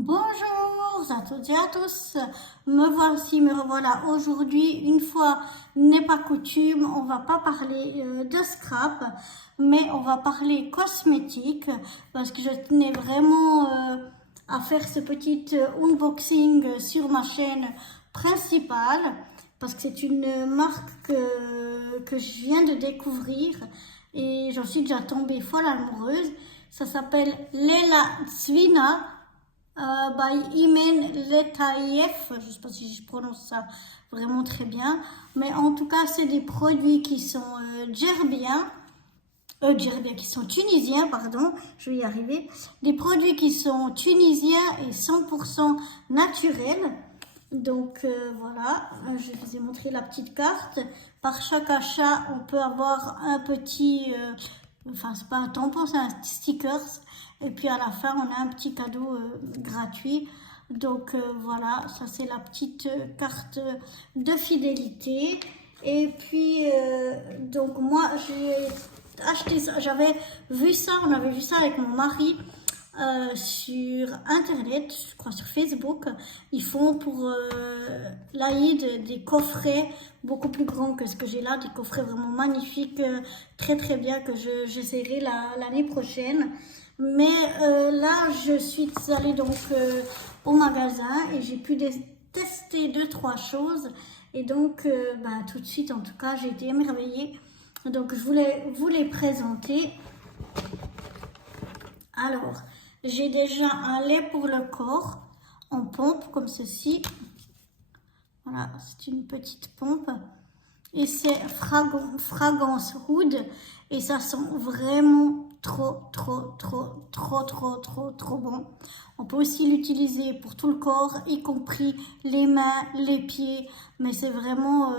Bonjour à toutes et à tous, me revoilà aujourd'hui. Une fois n'est pas coutume, on va pas parler de scrap, mais on va parler cosmétique parce que je tenais vraiment à faire ce petit unboxing sur ma chaîne principale parce que c'est une marque que je viens de découvrir et j'en suis déjà tombée folle amoureuse. Ça s'appelle Lela Tsvina by Imen Letaïev. Je ne sais pas si je prononce ça vraiment très bien, mais en tout cas c'est des produits qui sont qui sont tunisiens, pardon, je vais y arriver. Des produits qui sont tunisiens et 100% naturels. Donc voilà, je vous ai montré la petite carte. Par chaque achat, on peut avoir un petit, enfin c'est pas un tampon, c'est un sticker. Et puis à la fin, on a un petit cadeau gratuit. Donc voilà, ça c'est la petite carte de fidélité. Et puis donc moi j'ai acheté ça, j'avais vu ça, on avait vu ça avec mon mari. Sur internet, je crois sur Facebook, ils font pour l'Aïd des coffrets beaucoup plus grands que ce que j'ai là, des coffrets vraiment magnifiques, très très bien, que j'essaierai l'année prochaine. Mais là, je suis allée donc au magasin et j'ai pu tester 2-3 choses. Et donc, tout de suite, en tout cas, j'ai été émerveillée. Donc, je voulais vous les présenter. Alors, j'ai déjà un lait pour le corps en pompe comme ceci. Voilà, c'est une petite pompe. Et c'est fragrance oud. Et ça sent vraiment trop bon. On peut aussi l'utiliser pour tout le corps, y compris les mains, les pieds. Mais c'est vraiment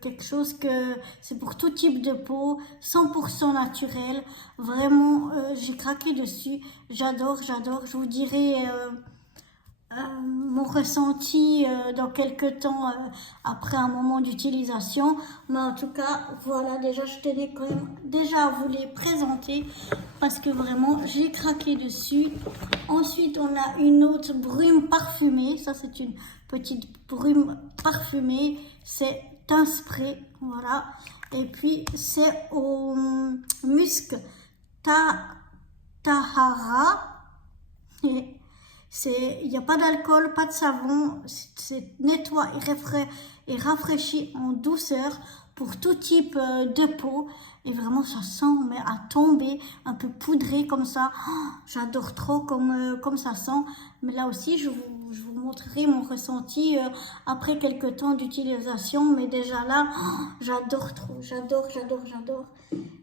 quelque chose que c'est pour tout type de peau, 100% naturel. Vraiment, j'ai craqué dessus. J'adore. Je vous dirai mon ressenti dans quelques temps après un moment d'utilisation. Mais en tout cas, voilà, déjà je tenais quand même déjà à vous les présenter parce que vraiment j'ai craqué dessus. Ensuite, on a une autre brume parfumée. Ça, c'est une petite brume parfumée. C'est un spray, voilà. Et puis, c'est au musc Tahara. Il n'y a pas d'alcool, pas de savon, c'est nettoie et rafraîchit en douceur pour tout type de peau. Et vraiment, ça sent mais à tomber, un peu poudré comme ça. Oh, j'adore trop comme ça sent. Mais là aussi, je vous montrerai mon ressenti après quelques temps d'utilisation. Mais déjà là, oh, j'adore trop, j'adore.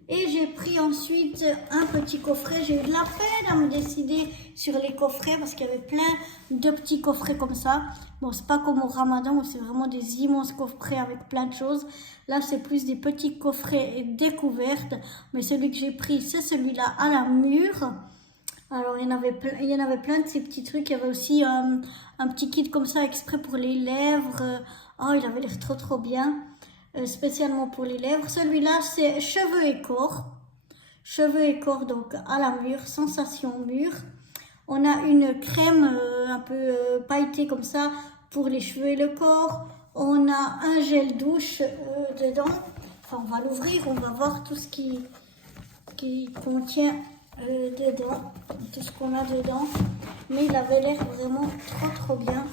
Et j'ai pris ensuite un petit coffret. J'ai eu de la peine à me décider sur les coffrets parce qu'il y avait plein de petits coffrets comme ça. Bon, c'est pas comme au Ramadan où c'est vraiment des immenses coffrets avec plein de choses. Là, c'est plus des petits coffrets découvertes. Mais celui que j'ai pris, c'est celui-là à la mûre. Alors, il y en avait plein de ces petits trucs. Il y avait aussi un petit kit comme ça exprès pour les lèvres. Oh, il avait l'air trop bien. Spécialement pour les lèvres. Celui-là, c'est cheveux et corps. Cheveux et corps, donc à la mûre, sensation mûre. On a une crème un peu pailletée comme ça pour les cheveux et le corps. On a un gel douche dedans. Enfin, on va l'ouvrir, on va voir tout ce qui contient dedans, tout ce qu'on a dedans. Mais il avait l'air vraiment trop bien.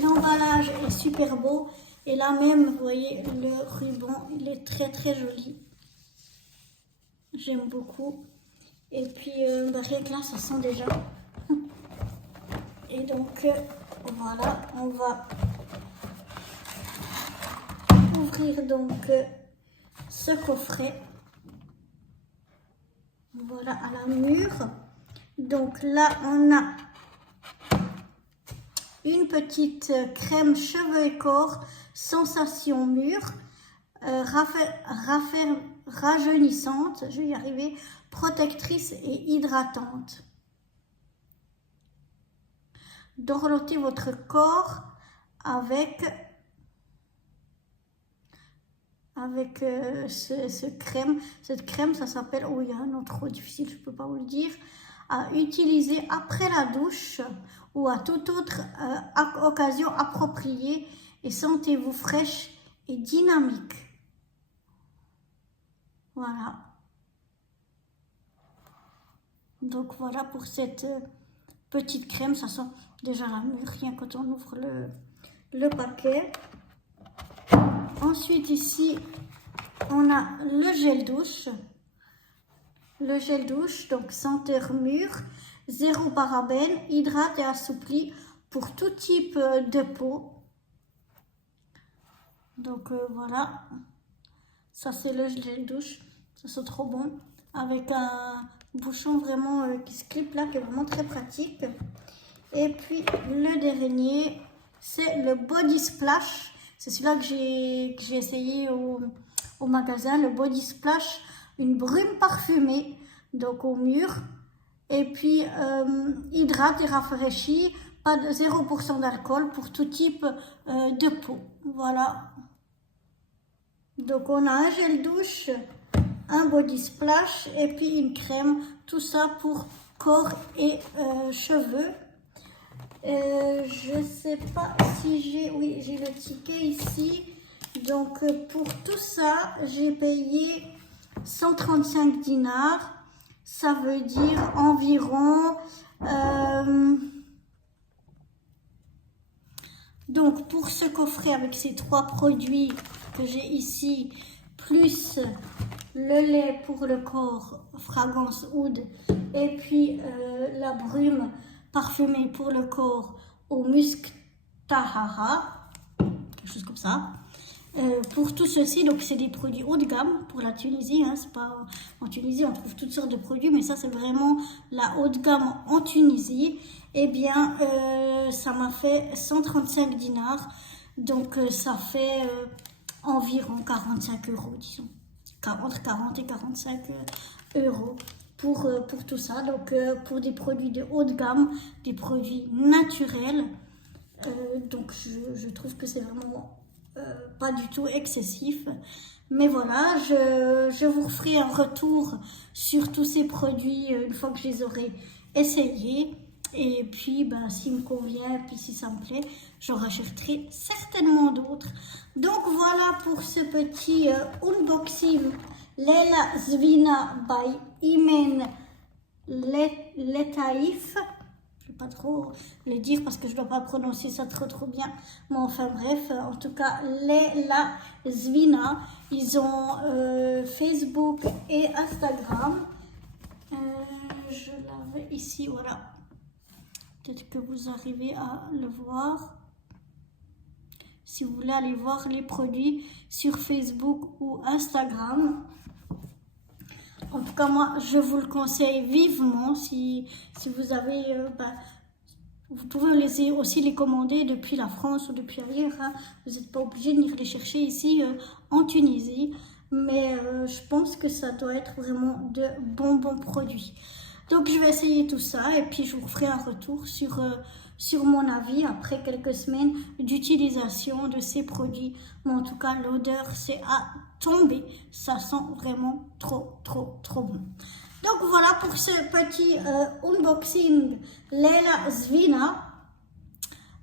L'emballage est super beau. Et là même, vous voyez, le ruban, il est très joli. J'aime beaucoup. Et puis, rien que là, ça sent déjà. Et donc, voilà, on va ouvrir donc ce coffret. Voilà, à la mûre. Donc là, on a une petite crème cheveux et corps, sensation mûre, rajeunissante, je vais y arriver, protectrice et hydratante. Dorlotez votre corps avec cette crème, ça s'appelle, oh il y a un nom trop difficile, je ne peux pas vous le dire, à utiliser après la douche ou à toute autre occasion appropriée et sentez-vous fraîche et dynamique. Voilà. Donc voilà pour cette petite crème, ça sent déjà la mûre, rien quand on ouvre le paquet. Ensuite ici, on a le gel douche. Le gel douche, donc senteur mûre, 0 parabènes, hydrate et assoupli pour tout type de peau. Donc voilà, ça c'est le gel douche, ça sent trop bon, avec un bouchon vraiment qui se clip là, qui est vraiment très pratique. Et puis le dernier, c'est le Body Splash, c'est celui-là que j'ai essayé au magasin, le Body Splash, une brume parfumée, donc au mûr, et puis hydrate et rafraîchit, pas de 0% d'alcool pour tout type de peau. Voilà. Donc on a un gel douche, un body splash et puis une crème, tout ça pour corps et cheveux. Je sais pas si oui, j'ai le ticket ici. Donc pour tout ça, j'ai payé 135 dinars. Ça veut dire environ... donc pour ce coffret avec ces 3 produits que j'ai ici, plus le lait pour le corps, fragrance oud, et puis la brume parfumée pour le corps au musc tahara, quelque chose comme ça. Pour tout ceci, donc c'est des produits haut de gamme pour la Tunisie, hein, c'est pas en Tunisie on trouve toutes sortes de produits, mais ça c'est vraiment la haut de gamme en Tunisie. Eh bien ça m'a fait 135 dinars, donc ça fait environ 45 euros, disons, entre 40 et 45 euros pour tout ça. Donc pour des produits de haut de gamme, des produits naturels, donc je trouve que c'est vraiment pas du tout excessif. Mais voilà, je vous referai un retour sur tous ces produits une fois que je les aurai essayés. Et puis, ben, s'il me convient, puis si ça me plaît, j'en rachèterai certainement d'autres. Donc voilà pour ce petit unboxing Leila Zvina by Imen Letaif. Je ne vais pas trop le dire parce que je ne dois pas prononcer ça trop bien. Mais enfin bref, en tout cas, Leila Zvina, ils ont Facebook et Instagram. Je l'avais ici, voilà. Peut-être que vous arrivez à le voir. Si vous voulez aller voir les produits sur Facebook ou Instagram. En tout cas, moi, je vous le conseille vivement. Si vous avez... vous pouvez aussi les commander depuis la France ou depuis ailleurs. Hein. Vous n'êtes pas obligé de venir les chercher ici en Tunisie. Mais je pense que ça doit être vraiment de bons produits. Donc je vais essayer tout ça et puis je vous ferai un retour sur mon avis après quelques semaines d'utilisation de ces produits. Mais en tout cas, l'odeur, c'est à tomber. Ça sent vraiment trop bon. Donc voilà pour ce petit unboxing Leila Zvina.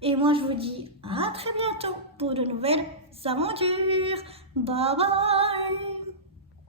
Et moi, je vous dis à très bientôt pour de nouvelles aventures. Bye bye!